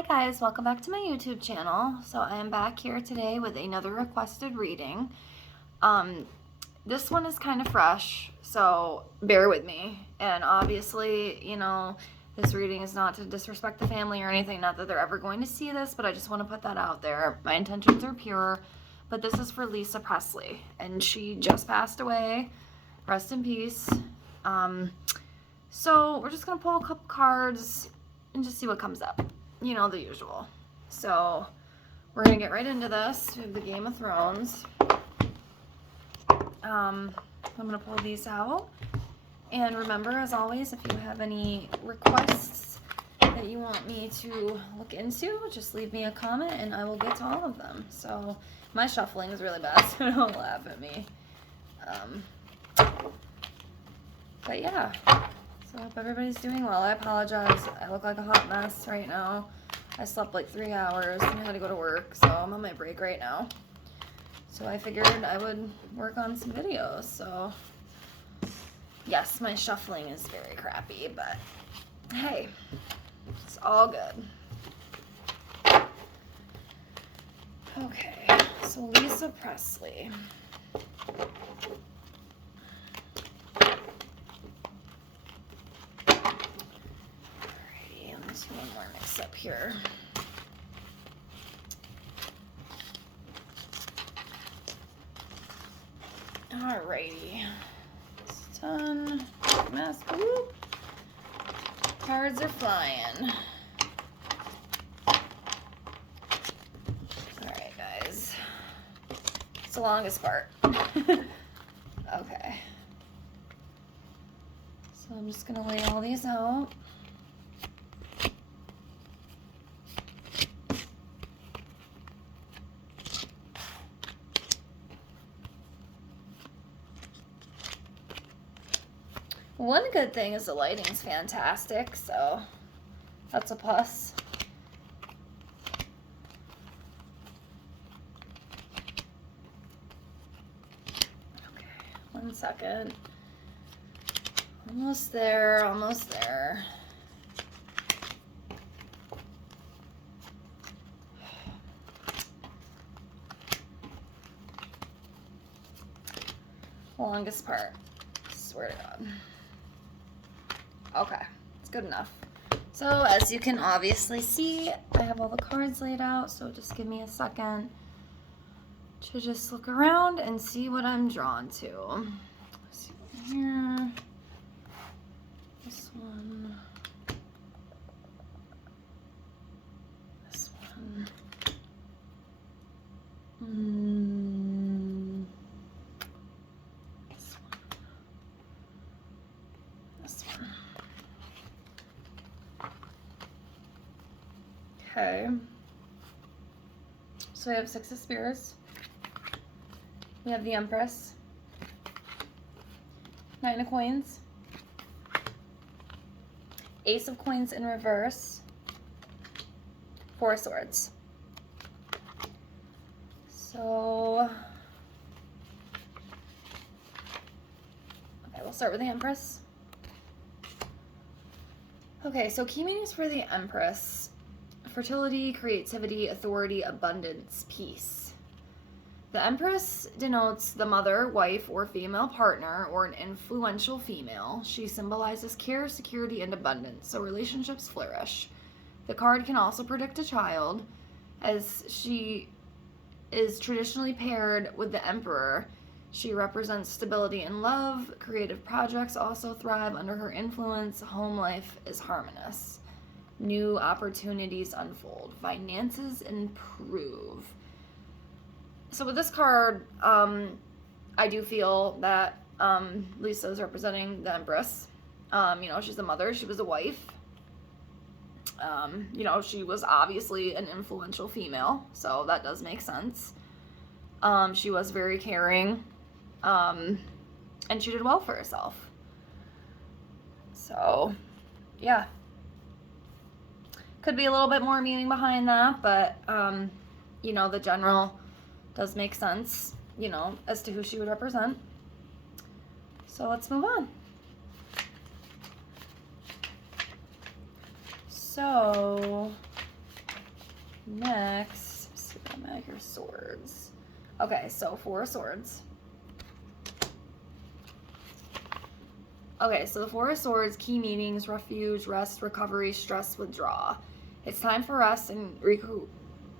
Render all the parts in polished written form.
Hi guys, welcome back to my YouTube channel. So I am back here today with another requested reading. This one is kind of fresh, so bear with me. And obviously, you know, this reading is not to disrespect the family or anything, not that they're ever going to see this, but I just want to put that out there. My intentions are pure, but this is for Lisa Presley, and she just passed away. Rest in peace. So we're just going to pull a couple cards and just see what comes up. You know, the usual. So we're gonna get right into this. We have the Game of Thrones. I'm gonna pull these out, and remember, as always, if you have any requests that you want me to look into, just leave me a comment and I will get to all of them. So my shuffling is really bad, so don't laugh at me. But yeah, so I hope everybody's doing well. I apologize. I look like a hot mess right now. I slept like 3 hours and I had to go to work, so I'm on my break right now. So I figured I would work on some videos. So yes, my shuffling is very crappy, but hey, it's all good. Okay, so Lisa Presley. One more mix up here. Alrighty. It's done. Mess. Whoop. Cards are flying. Alright, guys. It's the longest part. Okay. So I'm just going to lay all these out. One good thing is the lighting's fantastic, so that's a plus. Okay, 1 second. Almost there, almost there. Longest part, swear to God. Okay, it's good enough. So as you can obviously see, I have all the cards laid out, so just give me a second to just look around and see what I'm drawn to. Let's see one here, this one, this one. Okay, so we have 6 of Spears, we have the Empress, 9 of Coins, Ace of Coins in reverse, 4 of Swords. So, okay, we'll start with the Empress. Okay, so key meanings for the Empress: fertility, creativity, authority, abundance, peace. The Empress denotes the mother, wife, or female partner, or an influential female. She symbolizes care, security, and abundance, so relationships flourish. The card can also predict a child, as she is traditionally paired with the Emperor. She represents stability and love. Creative projects also thrive under her influence. Home life is harmonious. New opportunities unfold. Finances improve. So with this card, I do feel that Lisa is representing the Empress. You know, she's a mother. She was a wife. You know, she was obviously an influential female, so that does make sense. She was very caring, and she did well for herself. So, yeah. Could be a little bit more meaning behind that, but, you know, the general does make sense, you know, as to who she would represent. So let's move on. So Next, let's see what I'm at here, swords. Okay, so 4 of swords. Okay, so the 4 of swords, key meanings, refuge, rest, recovery, stress, withdraw. It's time for rest and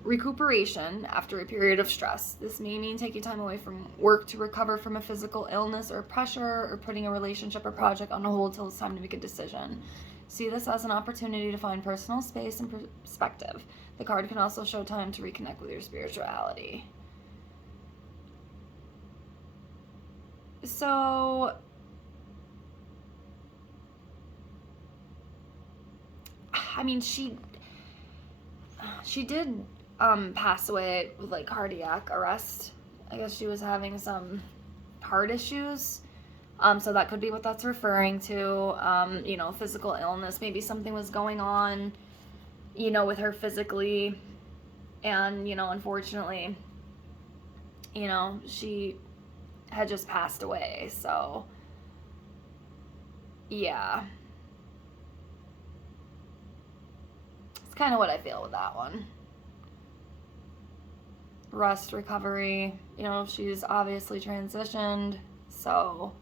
recuperation after a period of stress. This may mean taking time away from work to recover from a physical illness or pressure, or putting a relationship or project on hold till it's time to make a decision. See this as an opportunity to find personal space and perspective. The card can also show time to reconnect with your spirituality. So, I mean, she did pass away with like cardiac arrest. I guess she was having some heart issues. So that could be what that's referring to. You know, physical illness. Maybe something was going on, you know, with her physically. And, you know, unfortunately, you know, she had just passed away. So, yeah. It's kind of what I feel with that one. Rest, recovery. You know, she's obviously transitioned. So,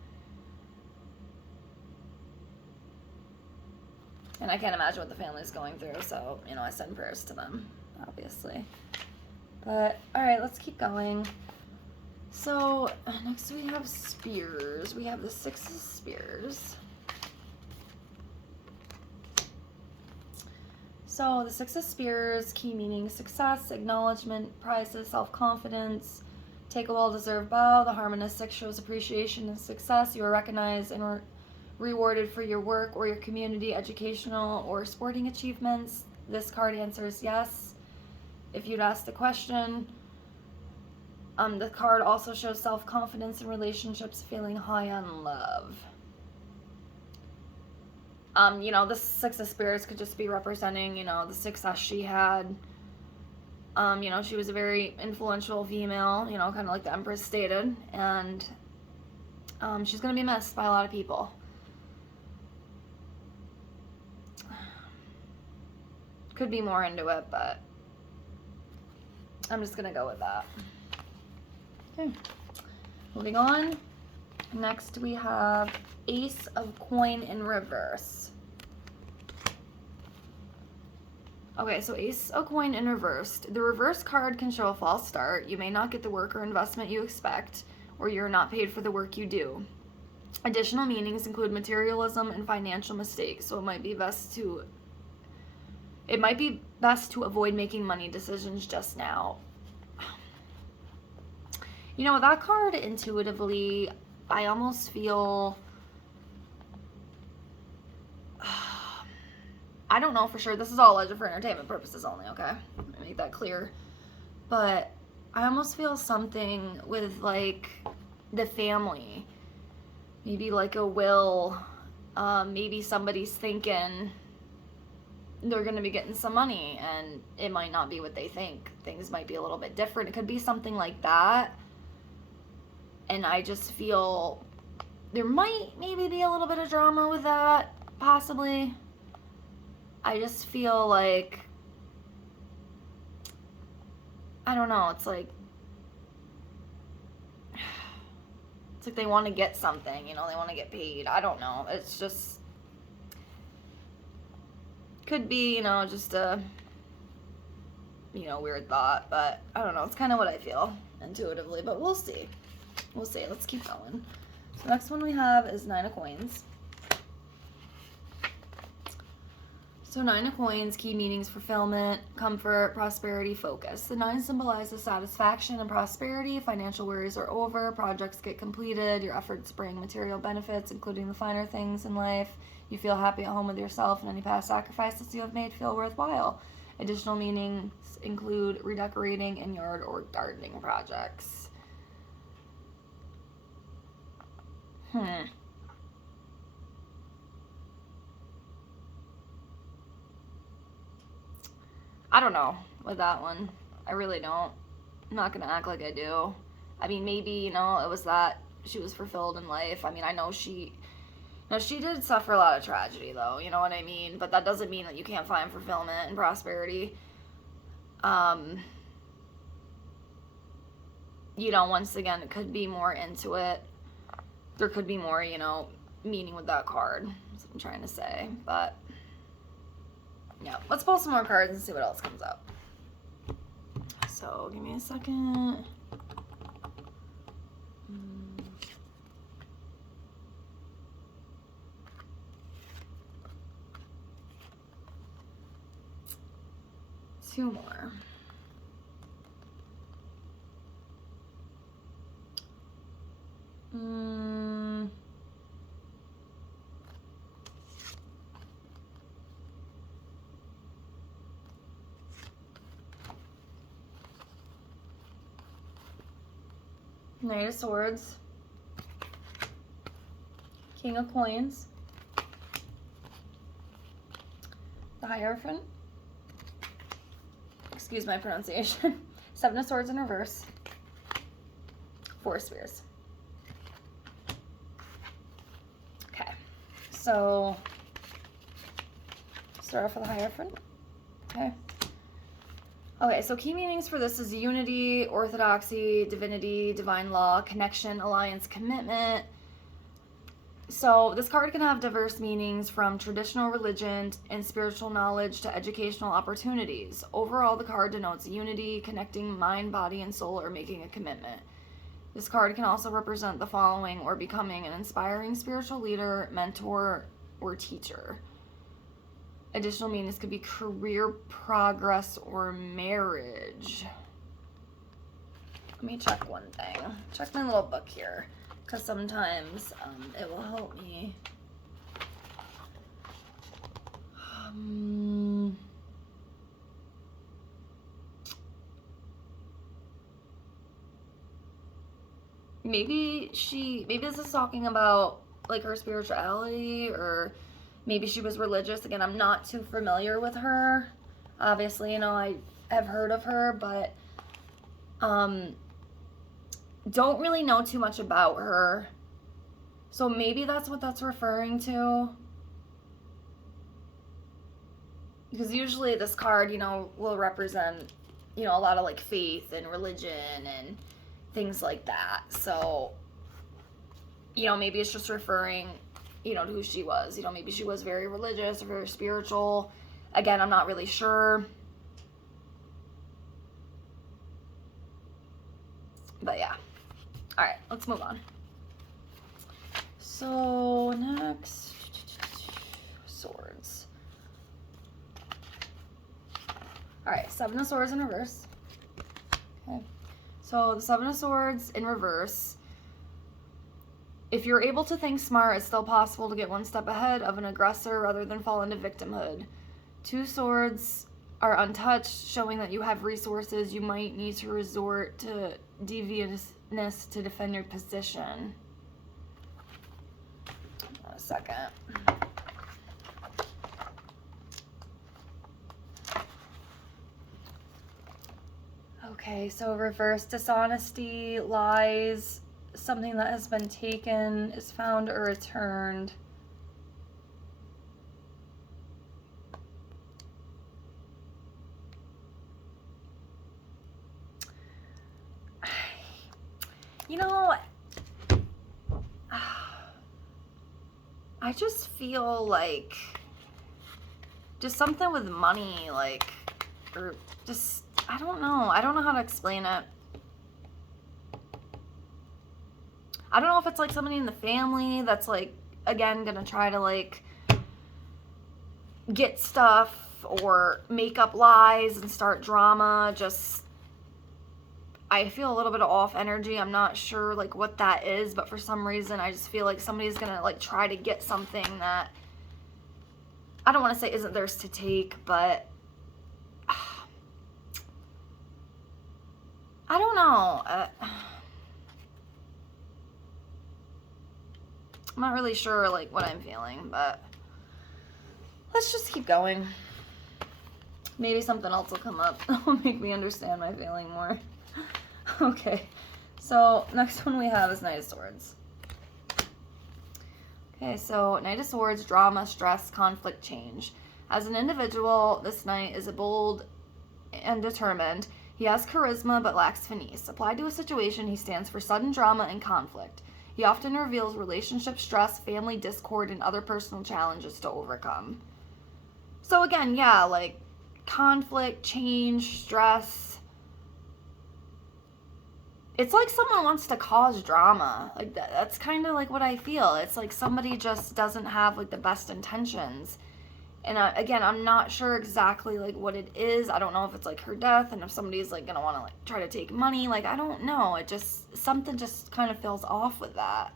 and I can't imagine what the family's going through, so, you know, I send prayers to them, obviously. But, alright, let's keep going. So, next we have spears. We have the 6 of spears. So, the 6 of spears, key meaning, success, acknowledgement, prizes, self-confidence, take a well-deserved bow. The harmonious 6 shows appreciation and success. You are recognized and rewarded for your work or your community, educational, or sporting achievements. This card answers yes. If you'd ask the question, the card also shows self-confidence in relationships, feeling high on love. You know, the 6 of Spears could just be representing, you know, the success she had. You know, she was a very influential female, you know, kind of like the Empress stated, and she's going to be missed by a lot of people. Could be more into it, but I'm just going to go with that. Okay, moving on. Next we have Ace of Coin in reverse. Okay, so Ace of Coin in reversed. The reverse card can show a false start. You may not get the work or investment you expect, or you're not paid for the work you do. Additional meanings include materialism and financial mistakes, so it might be best to avoid making money decisions just now. You know, that card intuitively, I almost feel, I don't know for sure. This is all legend for entertainment purposes only, okay? Let me make that clear. But I almost feel something with, like, the family. Maybe, like, a will. Maybe somebody's thinking they're going to be getting some money, and it might not be what they think. Things might be a little bit different. It could be something like that. And I just feel there might maybe be a little bit of drama with that, possibly. I just feel like, I don't know, it's like they want to get something, you know, they want to get paid. I don't know. It's just, could be, you know, just a, you know, weird thought, but I don't know. It's kind of what I feel intuitively, but we'll see. We'll see. Let's keep going. So next one we have is 9 of Coins. So 9 of Coins, key meanings, fulfillment, comfort, prosperity, focus. The 9 symbolizes satisfaction and prosperity. Financial worries are over. Projects get completed. Your efforts bring material benefits, including the finer things in life. You feel happy at home with yourself, and any past sacrifices you have made feel worthwhile. Additional meanings include redecorating in yard or gardening projects. I don't know with that one. I really don't. I'm not gonna act like I do. I mean, maybe, you know, it was that she was fulfilled in life. I mean, I know she did suffer a lot of tragedy, though, you know what I mean? But that doesn't mean that you can't find fulfillment and prosperity. You know, once again, it could be more into it. There could be more, you know, meaning with that card. That's what I'm trying to say. But, yeah. Let's pull some more cards and see what else comes up. So, give me a second. Two more. Knight of Swords, King of Coins, the Hierophant, excuse my pronunciation, Seven of Swords in reverse, Four of Spears. Okay, so start off with the Hierophant. Okay, so key meanings for this is unity, orthodoxy, divinity, divine law, connection, alliance, commitment. So this card can have diverse meanings from traditional religion and spiritual knowledge to educational opportunities. Overall, the card denotes unity, connecting mind, body, and soul, or making a commitment. This card can also represent the following or becoming an inspiring spiritual leader, mentor, or teacher. Additional meanings could be career progress or marriage. Let me check one thing. Check my little book here, because sometimes it will help me. Maybe this is talking about like her spirituality, or maybe she was religious. Again, I'm not too familiar with her. Obviously, you know, I have heard of her, but don't really know too much about her. So maybe that's what that's referring to. Because usually this card, you know, will represent, you know, a lot of like faith and religion and things like that. So, you know, maybe it's just referring, you know, to who she was. You know, maybe she was very religious or very spiritual. Again, I'm not really sure. But yeah. All right, let's move on. So next, swords. All right, Seven of Swords in reverse. Okay. So the Seven of Swords in reverse. If you're able to think smart, it's still possible to get one step ahead of an aggressor rather than fall into victimhood. Two swords are untouched, showing that you have resources. You might need to resort to deviousness to defend your position. A second. Okay, so reverse dishonesty, lies, something that has been taken is found or returned. You know, I just feel like just something with money, like, or just, I don't know how to explain it. I don't know if it's like somebody in the family that's like, again, gonna try to like get stuff or make up lies and start drama. Just, I feel a little bit of off energy. I'm not sure like what that is, but for some reason I just feel like somebody's gonna like try to get something that I don't want to say isn't theirs to take, but I don't know. I'm not really sure like what I'm feeling, but let's just keep going. Maybe something else will come up that will make me understand my feeling more. Okay, so next one we have is Knight of Swords. Okay, so Knight of Swords, drama, stress, conflict, change. As an individual, this knight is a bold and determined. He has charisma but lacks finesse. Applied to a situation, he stands for sudden drama and conflict. He often reveals relationship stress, family discord, and other personal challenges to overcome. So again, yeah, like conflict, change, stress. It's like someone wants to cause drama. Like that's kind of like what I feel. It's like somebody just doesn't have like the best intentions. And again, I'm not sure exactly like what it is. I don't know if it's like her death and if somebody's like gonna want to like try to take money. Like I don't know. It just, something just kind of feels off with that.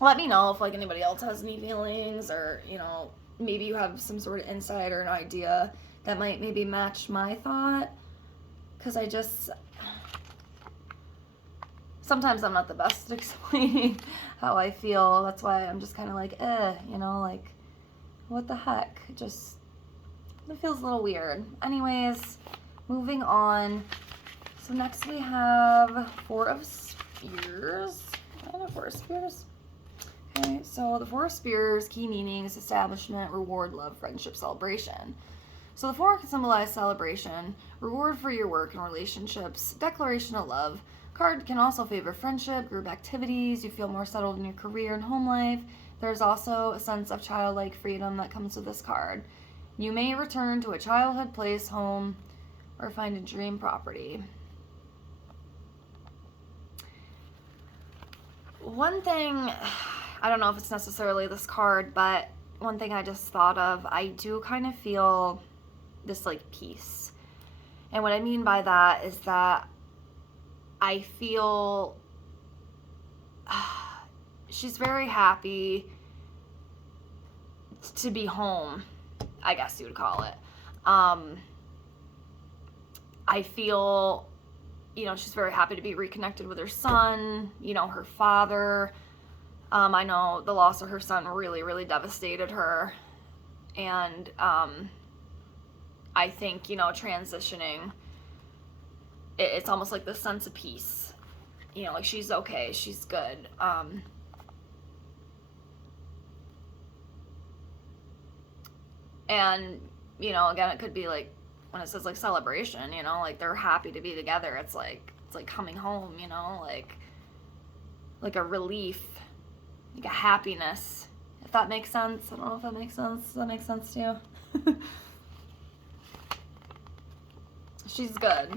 Let me know if like anybody else has any feelings, or you know, maybe you have some sort of insight or an idea that might maybe match my thought. Because I just, sometimes I'm not the best at explaining how I feel. That's why I'm just kind of like, you know, like, what the heck? Just, it feels a little weird. Anyways, moving on. So next we have Four of Spears. I don't know, Four of Spears. Okay, so the Four of Spears, key meanings, establishment, reward, love, friendship, celebration. So the four can symbolize celebration, reward for your work and relationships, declaration of love. Card can also favor friendship, group activities, you feel more settled in your career and home life. There's also a sense of childlike freedom that comes with this card. You may return to a childhood place, home, or find a dream property. One thing, I don't know if it's necessarily this card, but one thing I just thought of, I do kind of feel this like peace. And what I mean by that is that I feel she's very happy to be home, I guess you would call it. I feel, you know, she's very happy to be reconnected with her son, you know, her father. I know the loss of her son really, really devastated her. And I think, you know, transitioning, it's almost like this sense of peace. You know, like she's okay, she's good. And, you know, again, it could be like, when it says like celebration, you know, like they're happy to be together. It's like coming home, you know, like a relief, like a happiness. If that makes sense. I don't know if that makes sense. Does that make sense to you? She's good.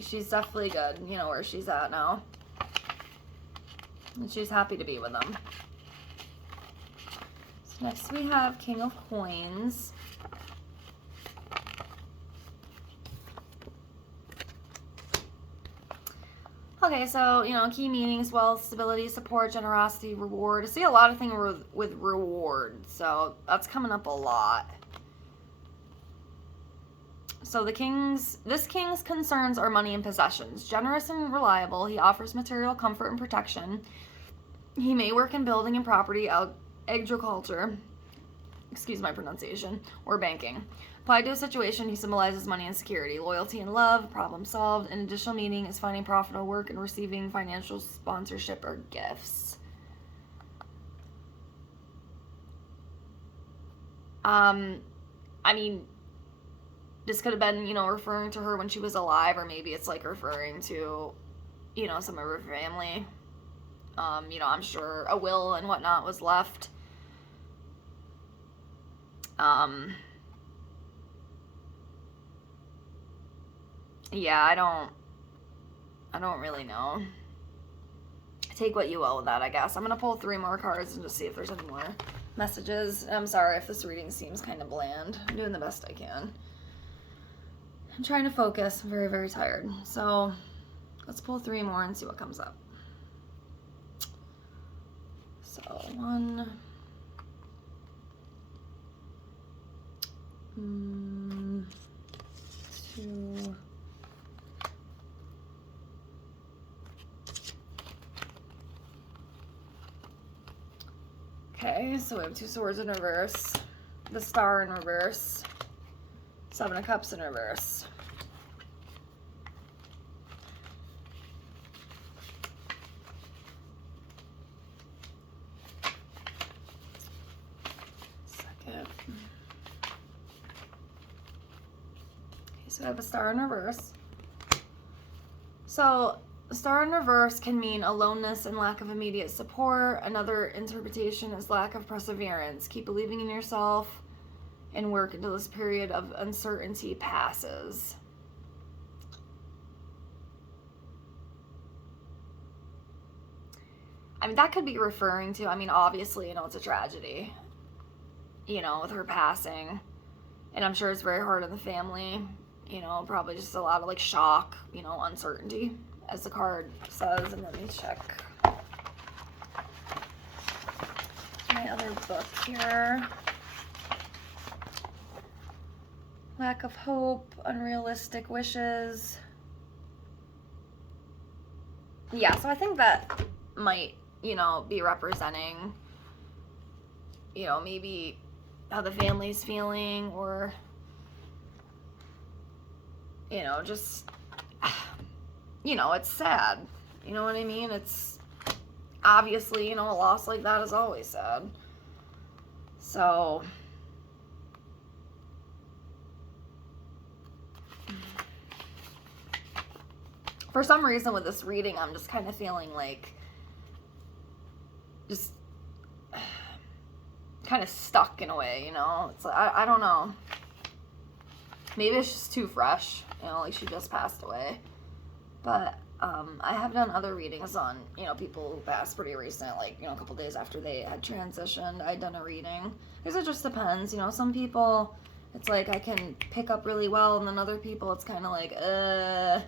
She's definitely good, you know, where she's at now. And she's happy to be with them. So next we have King of Coins. Okay, so, you know, key meanings, wealth, stability, support, generosity, reward. I see a lot of things with reward, so that's coming up a lot. So this king's concerns are money and possessions. Generous and reliable, he offers material comfort and protection. He may work in building and property, agriculture, excuse my pronunciation, or banking. Applied to a situation, he symbolizes money and security, loyalty and love, problem solved. An additional meaning is finding profitable work and receiving financial sponsorship or gifts. I mean, this could have been, you know, referring to her when she was alive, or maybe it's like referring to, you know, some of her family. You know, I'm sure a will and whatnot was left. Yeah, I don't really know. Take what you will with that, I guess. I'm gonna pull 3 more cards and just see if there's any more messages. I'm sorry if this reading seems kind of bland. I'm doing the best I can. I'm trying to focus. I'm very, very tired. So let's pull 3 more and see what comes up. So 1, 2, okay, so we have 2 swords in reverse, the star in reverse, 7 of cups in reverse. Second. So I have a star in reverse. So a star in reverse can mean aloneness and lack of immediate support. Another interpretation is lack of perseverance. Keep believing in yourself and work until this period of uncertainty passes. I mean, that could be referring to, I mean, obviously, it's a tragedy, with her passing. And I'm sure it's very hard on the family, probably just a lot of, shock, uncertainty, as the card says. And let me check my other book here. Lack of hope, unrealistic wishes. Yeah, so I think that might, be representing, maybe how the family's feeling, or, just, it's sad. You know what I mean? It's obviously, a loss like that is always sad. So, for some reason with this reading, I'm just kind of feeling like just kind of stuck in a way, It's like, I don't know. Maybe it's just too fresh, she just passed away. But I have done other readings on, people who passed pretty recent, a couple days after they had transitioned. I'd done a reading. Because it just depends, some people, it's like I can pick up really well, and then other people, it's kind of like, I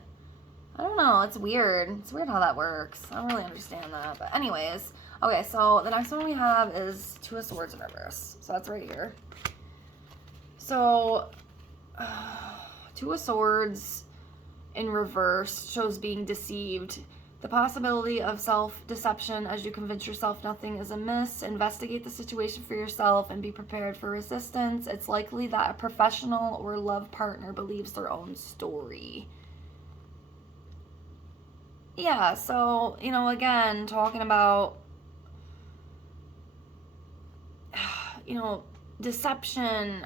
don't know, it's weird. It's weird how that works. I don't really understand that. But anyways, okay, so the next one we have is Two of Swords in reverse. So that's right here. So, Two of Swords in reverse shows being deceived. The possibility of self-deception as you convince yourself nothing is amiss. Investigate the situation for yourself and be prepared for resistance. It's likely that a professional or love partner believes their own story. Yeah, so, again, talking about, deception,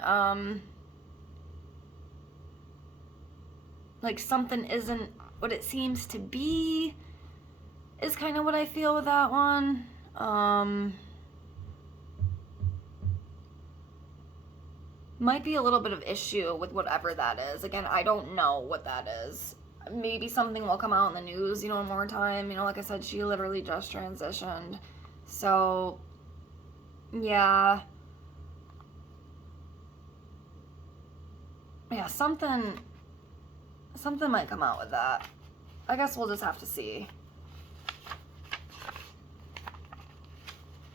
something isn't what it seems to be, is kind of what I feel with that one. Might be a little bit of issue with whatever that is. Again, I don't know what that is. Maybe something will come out in the news, more time. Like I said, she literally just transitioned. So, yeah. Yeah, something might come out with that. I guess we'll just have to see.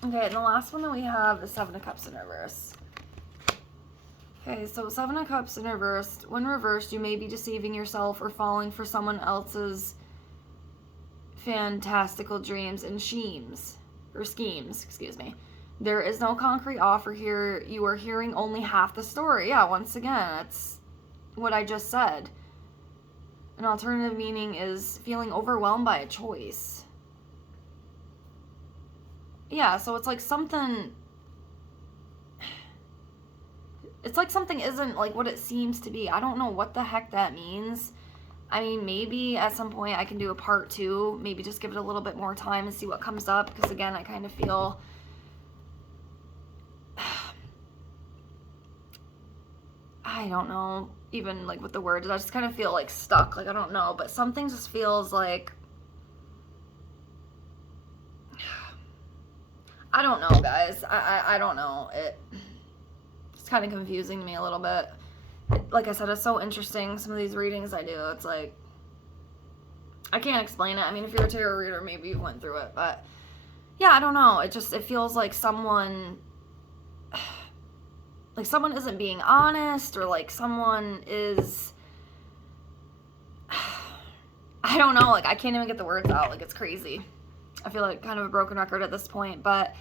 Okay, and the last one that we have is Seven of Cups in reverse. Okay, so Seven of Cups in reverse. When reversed, you may be deceiving yourself or falling for someone else's fantastical dreams and schemes. There is no concrete offer here. You are hearing only half the story. Yeah, once again, that's what I just said. An alternative meaning is feeling overwhelmed by a choice. Yeah, so it's like something... It's like something isn't like what it seems to be. I don't know what the heck that means. I mean, maybe at some point I can do a part 2. Maybe just give it a little bit more time and see what comes up. Because again, I kind of feel... I don't know, even with the words. I just kind of feel stuck. I don't know. But something just feels like... I don't know, guys. I don't know. It's kind of confusing to me a little bit. Like I said, it's so interesting. Some of these readings I do, it's like, I can't explain it. I mean, if you're a tarot reader, maybe you went through it, but yeah, I don't know. It feels like someone isn't being honest, or someone is, I don't know. I can't even get the words out. It's crazy. I feel like kind of a broken record at this point, but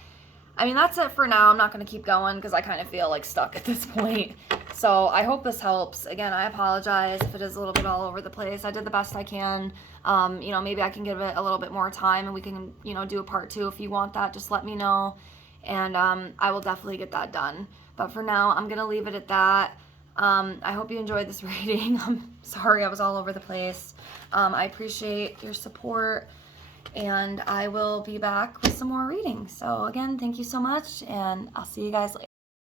I mean, that's it for now. I'm not going to keep going because I kind of feel stuck at this point. So I hope this helps. Again, I apologize if it is a little bit all over the place. I did the best I can. Maybe I can give it a little bit more time and we can, do a part 2. If you want that, just let me know. And I will definitely get that done. But for now, I'm going to leave it at that. I hope you enjoyed this reading. I'm sorry I was all over the place. I appreciate your support, and I will be back with some more readings. So again, thank you so much, and I'll see you guys later.